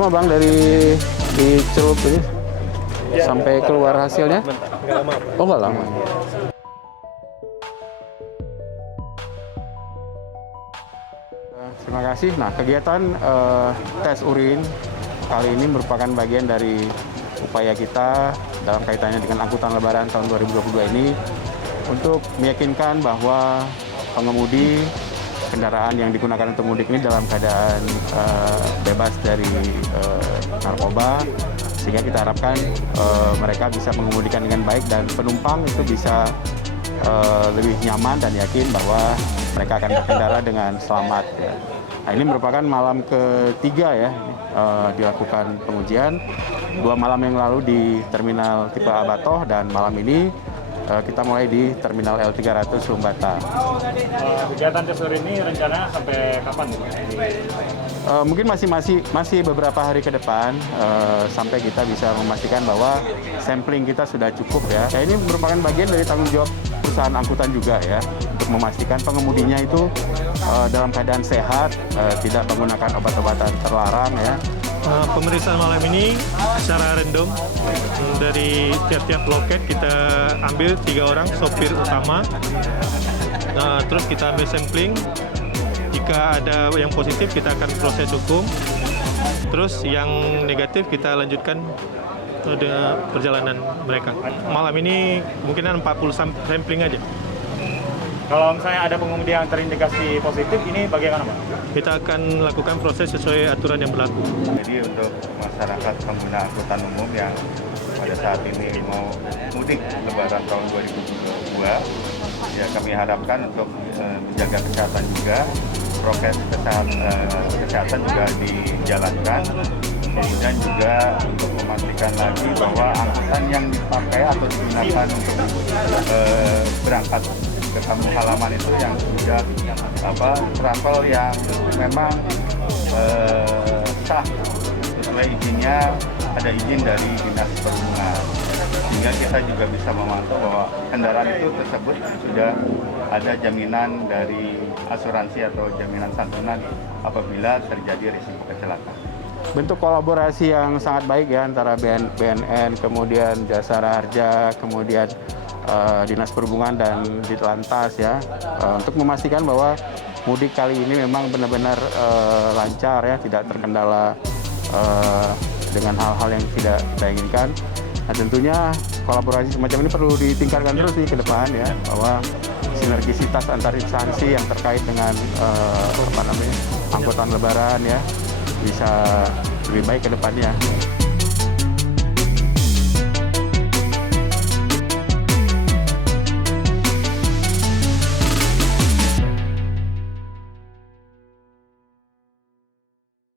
lama Bang dari dicelup ini sampai keluar hasilnya? Nggak lama, Pak. Oh, nggak lama. Terima kasih. Nah, kegiatan tes urin kali ini merupakan bagian dari upaya kita dalam kaitannya dengan angkutan lebaran tahun 2022 ini untuk meyakinkan bahwa pengemudi kendaraan yang digunakan untuk mudik ini dalam keadaan bebas dari narkoba, sehingga kita harapkan mereka bisa mengemudikan dengan baik dan penumpang itu bisa lebih nyaman dan yakin bahwa mereka akan berkendara dengan selamat. Ya. Nah, ini merupakan malam ketiga ya dilakukan pengujian. 2 malam yang lalu di terminal tipe Abatoh dan malam ini kita mulai di terminal L300 Sumbata. Kegiatan tes urin ini rencana sampai kapan? Mungkin masih beberapa hari ke depan sampai kita bisa memastikan bahwa sampling kita sudah cukup ya. Ini merupakan bagian dari tanggung jawab perusahaan angkutan juga ya untuk memastikan pengemudinya itu dalam keadaan sehat, tidak menggunakan obat-obatan terlarang ya. Pemeriksaan malam ini secara random dari tiap-tiap loket kita ambil 3 orang sopir utama, terus kita ambil sampling. Jika ada yang positif kita akan proses hukum, terus yang negatif kita lanjutkan dengan perjalanan mereka. Malam ini mungkin 40 sampling aja. Kalau misalnya ada pengemudi yang terindikasi positif, ini bagaimana, Pak? Kita akan lakukan proses sesuai aturan yang berlaku. Jadi untuk masyarakat pengguna angkutan umum yang pada saat ini mau mudik Lebaran tahun 2022, ya kami harapkan untuk menjaga kesehatan juga, prokes kesehatan juga dijalankan, kemudian juga untuk memastikan lagi bahwa angkutan yang dipakai atau digunakan untuk berangkat ke kampung halaman itu yang sudah travel yang memang sah sesuai izinnya, ada izin dari Dinas Perhubungan, sehingga kita juga bisa memantau bahwa kendaraan itu tersebut sudah ada jaminan dari asuransi atau jaminan santunan apabila terjadi risiko kecelakaan. Bentuk kolaborasi yang sangat baik ya antara BNN, kemudian Jasara Harja, kemudian Dinas Perhubungan dan Ditlantas ya untuk memastikan bahwa mudik kali ini memang benar-benar lancar ya, tidak terkendala dengan hal-hal yang tidak kita inginkan. Nah, tentunya kolaborasi semacam ini perlu ditingkatkan terus ke depan ya, bahwa sinergisitas antar instansi yang terkait dengan angkutan lebaran ya bisa lebih baik ke depannya.